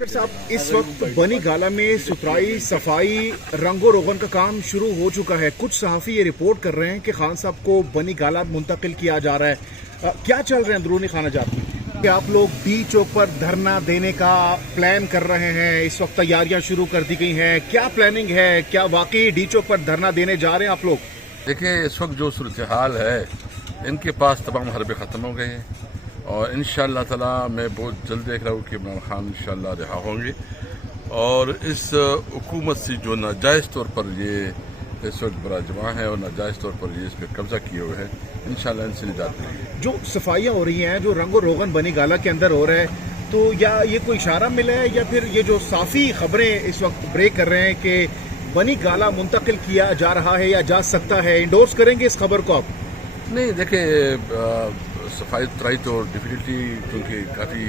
साहब, इस वक्त बनी गाला में सुथराई सफाई रंगो रोगन का काम शुरू हो चुका है। कुछ सहाफ़ी ये रिपोर्ट कर रहे हैं कि खान साहब को बनी गाला मुंतकिल किया जा रहा है। क्या चल रहे हैं अंदरूनी खाना जात में कि आप लोग डी चौक पर धरना देने का प्लान कर रहे हैं? इस वक्त तैयारियां शुरू कर दी गई हैं, क्या प्लानिंग है? क्या वाकई डी चौक पर धरना देने जा रहे हैं आप लोग? देखिए, इस वक्त जो सूरत हाल है, इनके पास तमाम हरबे ख़त्म हो गए हैं और इंशाअल्लाह ताला मैं बहुत जल्द देख रहा हूँ कि इमरान खान इंशाअल्लाह रिहा होंगे और इस हुकूमत से जो नाजायज़ तौर पर ये इस वक्त बराजमा है और नाजायज़ तौर पर ये इस पर कब्जा किए हुए हैं, इंशाअल्लाह इनसे निजात मिलेगी। जो सफाइयाँ हो रही हैं, जो रंगो रोगन बनी गाला के अंदर हो रहा है, तो या ये कोई इशारा मिला है या फिर ये जो साफ़ी खबरें इस वक्त ब्रेक कर रहे हैं कि बनी गाला मुंतकिल किया जा रहा है या जा सकता है, इंडोर्स करेंगे इस खबर को आप? नहीं, देखिए, सफाई सुथराई तो डेफिनेटली क्योंकि काफ़ी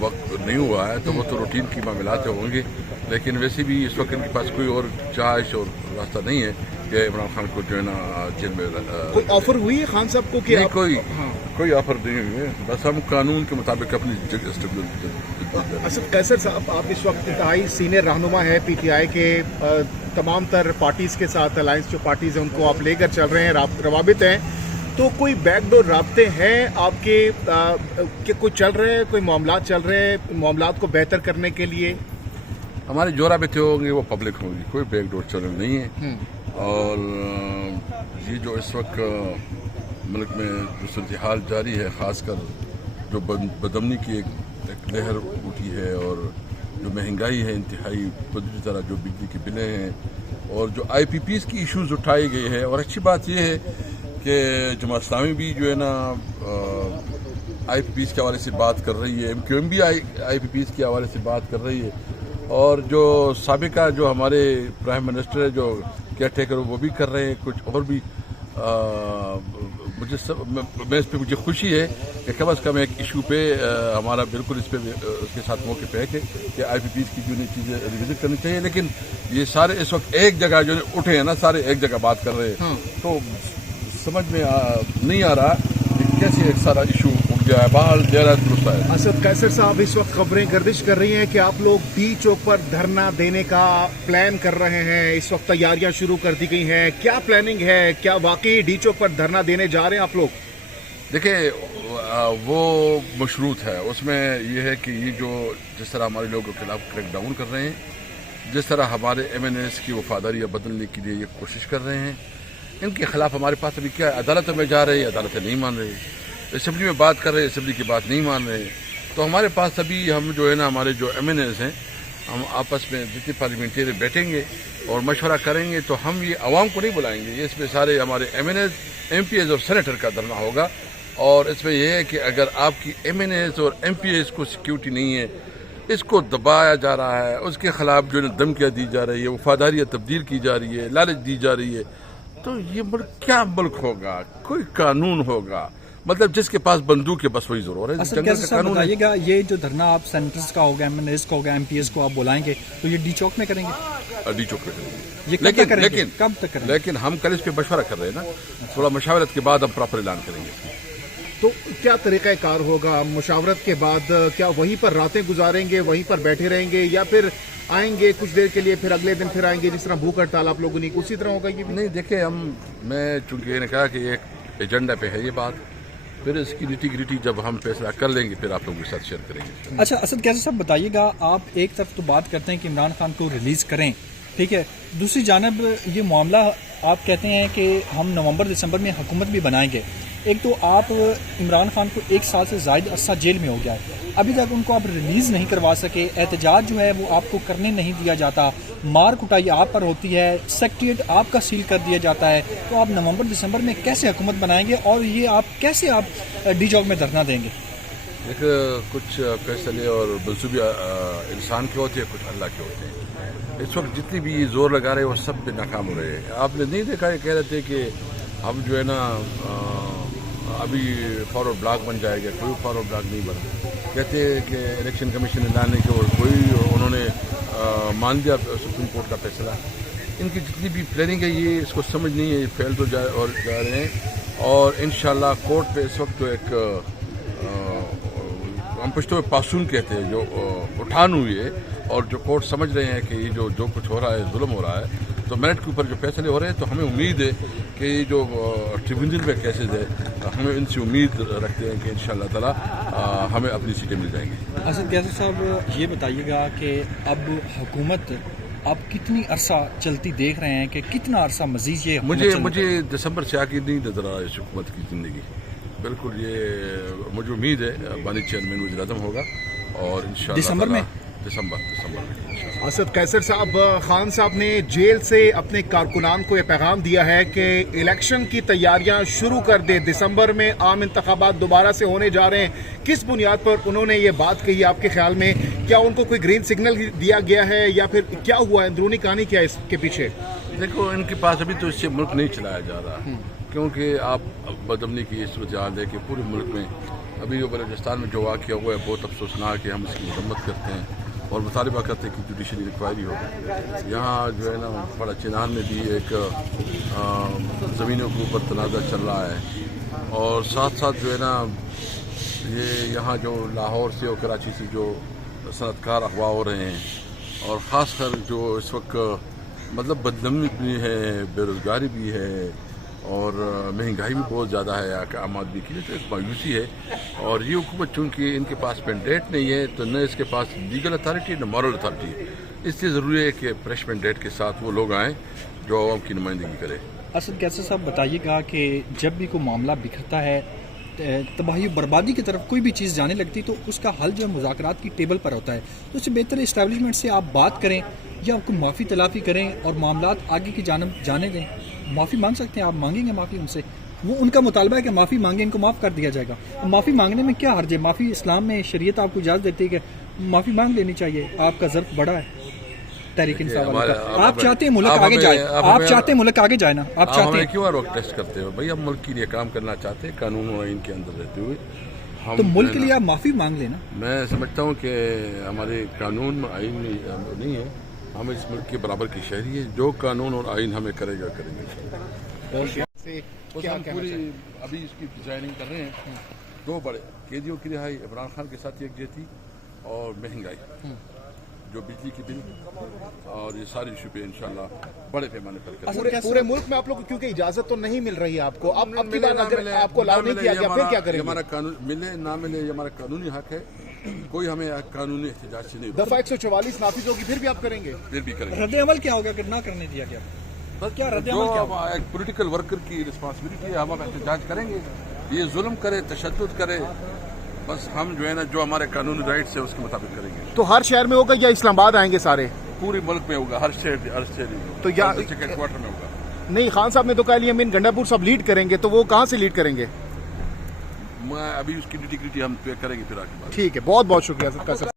वक्त नहीं हुआ है तो वो तो रूटीन की मामलात होंगे, लेकिन वैसे भी इस वक्त इनके पास कोई और चाश और रास्ता नहीं है कि इमरान खान को जो है ना जेल में कोई ऑफर हुई है खान साहब को कि नहीं, आप? कोई ऑफर नहीं हुई है, बस हम कानून के मुताबिक अपनी जगह। असद कैसर साहब, आप इस वक्त इंतहाई सीनियर रहनुमा है पीटीआई के, तमाम तर पार्टीज़ के साथ अलायंस जो पार्टीज़ हैं उनको आप लेकर चल रहे हैं, रवाबित हैं, तो कोई बैकडोर राब्ते हैं आपके कि कोई चल रहे हैं, कोई मामलात चल रहे हैं मामलात को बेहतर करने के लिए? हमारे जो राबते होंगे वो पब्लिक होंगी, कोई बैकडोर चल नहीं है। और ये जो इस वक्त मुल्क में जो सूरत हाल जारी है, ख़ासकर जो बदमनी की एक लहर उठी है और जो महंगाई है इंतहाई, दूसरी तरह जो बिजली की बिलें हैं और जो IPPs की इश्यूज़ उठाई गई है। और अच्छी बात यह है कि जमात इस्लामी भी जो है ना IPPs के हवाले से बात कर रही है, MQM भी IPPs के हवाले से बात कर रही है और जो साबिका जो हमारे प्राइम मिनिस्टर है, जो केयर टेकर, वो भी कर रहे हैं, कुछ और भी मैं इस पर मुझे खुशी है कि कम अज़ कम एक इशू पे हमारा बिल्कुल इस पे उसके साथ मौके पे है कि IPPs की जो चीज़ें रिविजिट करनी चाहिए। लेकिन ये सारे इस वक्त एक जगह जो उठे हैं ना, सारे एक जगह बात कर रहे हैं, तो समझ में नहीं आ रहा कि कैसे एक सारा इशू उठ गया है। बहाल जरा दुरुस्त है। असद कैसर साहब, इस वक्त खबरें गर्दिश कर रही हैं कि आप लोग डी चौक पर धरना देने का प्लान कर रहे हैं, इस वक्त तैयारियां शुरू कर दी गई हैं, क्या प्लानिंग है? क्या वाकई डी चौक पर धरना देने जा रहे हैं आप लोग? देखिए, वो मशरूत है, उसमें यह है कि ये जो जिस तरह हमारे लोगों के खिलाफ क्रैक डाउन कर रहे हैं, जिस तरह हमारे MNAs की वफादारी बदलने के लिए ये कोशिश कर रहे हैं, इनके खिलाफ हमारे पास अभी क्या है, अदालतों में जा रहे हैं, अदालतें नहीं मान रही, असेंबली में बात कर रहे हैं, असेंबली की बात नहीं मान रहे। तो हमारे पास अभी हम जो है ना, हमारे जो MNAs हैं, हम आपस में जितने पार्लियामेंटेरियन बैठेंगे और मशवरा करेंगे तो हम ये आवाम को नहीं बुलाएंगे, ये इसमें सारे हमारे MNAs, MPs और सेनेटर का धरना होगा। और इसमें यह है कि अगर आपकी MNAs और MPs को सिक्योरिटी नहीं है, इसको दबाया जा रहा है, उसके खिलाफ जो है धमकियाँ दी जा रही है, वफादारियाँ तब्दील की जा रही है, लालच दी जा रही है, तो ये मुल्क क्या मुल्क होगा? कोई कानून होगा? मतलब जिसके पास बंदूक है बस वही जरूर है। कैसे कानून बताइएगा, ये जो धरना आप सेनेटर्स का होगा, MNAs का होगा, MPs को आप बुलाएंगे तो ये डी चौक में करेंगे? डी चौक में करेंगे। ये कब तक करेंगे? लेकिन हम कल इस पे मशवरा कर रहे हैं ना, थोड़ा मशावरत के बाद हम प्रॉपर ऐलान करेंगे। तो क्या तरीक़ा कार होगा मुशावरत के बाद? क्या वहीं पर रातें गुजारेंगे, वहीं पर बैठे रहेंगे, या फिर आएंगे कुछ देर के लिए फिर अगले दिन फिर आएंगे, जिस तरह भूख हड़ताल आप लोगों ने, उसी तरह होगा ये भी? नहीं, देखिए, मैं चूंकि ने कहा कि एक एजेंडा पे है ये बात, फिर इसकी निटी-ग्रिटी जब हम फैसला कर लेंगे फिर आप लोगों के साथ शेयर करेंगे। अच्छा, असद कैसर साहब बताइएगा, आप एक तरफ तो बात करते हैं कि इमरान खान को रिलीज करें, ठीक है, दूसरी जानब ये मामला आप कहते हैं कि हम नवंबर दिसंबर में हुकूमत भी बनाएंगे। एक तो आप इमरान खान को 1 साल से ज़्यादा अरसा जेल में हो गया है, अभी तक उनको आप रिलीज़ नहीं करवा सके, एहतजाज जो है वो आपको करने नहीं दिया जाता, मार कुटाई आप पर होती है, सेक्रेटेरिएट आपका सील कर दिया जाता है, तो आप नवंबर दिसंबर में कैसे हुकूमत बनाएंगे और ये आप कैसे डी चौक में धरना देंगे? एक कुछ फैसले और मंसूबे इंसान के होते हैं, कुछ अल्लाह के होते हैं। इस वक्त जितनी भी जोर लगा रहे हैं वो सब पे नाकाम हो रहे हैं। आपने नहीं देखा, ये कह रहे थे कि हम जो है ना अभी फॉरवर्ड ब्लॉक बन जाएगा, कोई फॉरवर्ड ब्लॉक नहीं बना। कहते हैं कि इलेक्शन कमीशन ने लाने के और कोई उन्होंने मान लिया सुप्रीम कोर्ट का फैसला। इनकी जितनी भी प्लानिंग है ये इसको समझ नहीं है, ये फेल तो जा रहे हैं। और इंशाल्लाह कोर्ट पे इस वक्त तो एक हम पश्तो में पासून कहते हैं, जो उठान हुई है और जो कोर्ट समझ रहे हैं कि ये जो कुछ हो रहा है जुल्म हो रहा है, तो मेरिट के ऊपर जो फैसले हो रहे हैं, तो हमें उम्मीद है कि ये जो ट्रिब्यूनल में केसेज है, हमें इनसे उम्मीद रखते हैं कि इंशाअल्लाह ताला हमें अपनी सीटें मिल जाएंगी। असद गैसर साहब, ये बताइएगा कि अब हुकूमत आप कितनी अरसा चलती देख रहे हैं, कि कितना अरसा मजीद ये हुकूमत चलेगी? मुझे दिसंबर से आगे नहीं नजर आ रहा है इस हुकूमत की जिंदगी। बिल्कुल, ये मुझे उम्मीद है बानी चेयरमैन वज़ीर आज़म होगा और इंशाअल्लाह दिसंबर में असद कैसर साहब, खान साहब ने जेल से अपने कारकुनान को यह पैगाम दिया है कि इलेक्शन की तैयारियां शुरू कर दे, दिसंबर में आम इंतखाबात दोबारा से होने जा रहे हैं। किस बुनियाद पर उन्होंने ये बात कही आपके ख्याल में? क्या उनको कोई ग्रीन सिग्नल दिया गया है या फिर क्या हुआ, अंदरूनी कहानी क्या है इसके पीछे? देखो, इनके पास अभी तो इससे मुल्क नहीं चलाया जा रहा, क्योंकि आप बदमनी की इस वजह है कि पूरे मुल्क में अभी बलूचिस्तान में जो वाक़या हुआ है बहुत अफसोसनाक है। हम इसकी मजम्मत करते हैं और मुतालबा करते हैं कि जुडिशरी इंक्वायरी हो। यहाँ जो है ना, बड़ा चिनान में भी एक ज़मीनों के ऊपर तनाज़ा चल रहा है और साथ साथ जो है ना, ये यहाँ जो लाहौर से और कराची से जो सनतकार अगवा हो रहे हैं और ख़ास कर जो इस वक्त मतलब बदनामी भी है, बेरोज़गारी भी है और महंगाई भी बहुत ज़्यादा है यहाँ के आम आदमी के लिए, तो एक मायूसी है। और ये हुकूमत चूँकि इनके पास मैंडेट नहीं है, तो न इसके पास लीगल अथॉरिटी न मॉरल अथॉरिटी, इसलिए ज़रूरी है कि फ्रेश मैंडेट के साथ वो लोग आएँ जो आवाम की नुमाइंदगी करें। असद गैसर साहब, बताइएगा कि जब भी कोई मामला बिखरता है, तबाही बर्बादी की तरफ कोई भी चीज़ जाने लगती, तो उसका हल जो है मुज़ाकरात की टेबल पर होता है। तो उससे बेहतर इस्टेब्लिशमेंट से आप बात करें या आपको माफ़ी तलाफ़ी करें और मामलात आगे की जानब जाने दें। माफ़ी मांग सकते हैं, आप मांगेंगे माफ़ी उनसे? वो उनका मुतालबा है कि माफ़ी मांगे, इनको माफ़ कर दिया जाएगा। माफ़ी मांगने में क्या हर्ज है? माफ़ी इस्लाम में शरीयत आपको इजाज़त देती है कि माफ़ी मांग लेनी चाहिए। आपका ज़र्फ बड़ा है तहरीक इंसाफ वाले का। आप चाहते हैं मुल्क आगे जाए, आप चाहते हैं मुल्क आगे जाए ना, आप चाहते हैं। क्यों वक्त टेस्ट करते हो भाई? हम मुल्क के लिए काम करना चाहते हैं, कानून और आइन के अंदर रहते हुए। तो मुल्क के लिए आप माफ़ी मांग लेना। मैं समझता हूँ कि हमारे कानून में आइन में नहीं है, हम इस मुल्क के बराबर की शहरी है, जो कानून और आइन हमें करेगा करेंगे। हम पूरी अभी इसकी डिजाइनिंग कर रहे हैं। दो बड़े कैदियों की रिहाई, इमरान खान के साथ यकजहती और महंगाई, जो बिजली की बिल और ये सारी इशू पे इंशाल्लाह बड़े पैमाने पर पूरे मुल्क में आप लोग, क्योंकि इजाजत तो नहीं मिल रही है आपको, अब की बार अगर आपको अलाउ नहीं किया गया फिर क्या करेंगे? हमारा कानून मिले ना मिले, ये हमारा कानूनी हक है, कोई हमें कानूनी एहतजाज से नहीं। दफा 144 नाफिज होगी फिर भी आप करेंगे? फिर भी करेंगे। रद्द अमल क्या होगा अगर ना करने दिया गया? बस क्या रद्द अमल क्या होगा? एक पॉलिटिकल वर्कर की रिस्पांसिबिलिटी है, हम एहतजाज करेंगे। ये जुल्म करे, तशद्दुद करे, बस हम जो है ना, जो हमारे कानूनी राइट्स है उसके मुताबिक करेंगे। तो हर शहर में होगा या इस्लामाबाद आएंगे सारे? पूरे मुल्क में होगा, हर शहर तो या हेडक्वार्टर में होगा। नहीं, खान साहब ने तो कहा लिया मीन गंडापुर सब लीड करेंगे, तो वो कहाँ से लीड करेंगे? मैं अभी उसकी डिग्री हम करेंगे फिर आगे। ठीक है, बहुत बहुत शुक्रिया सर।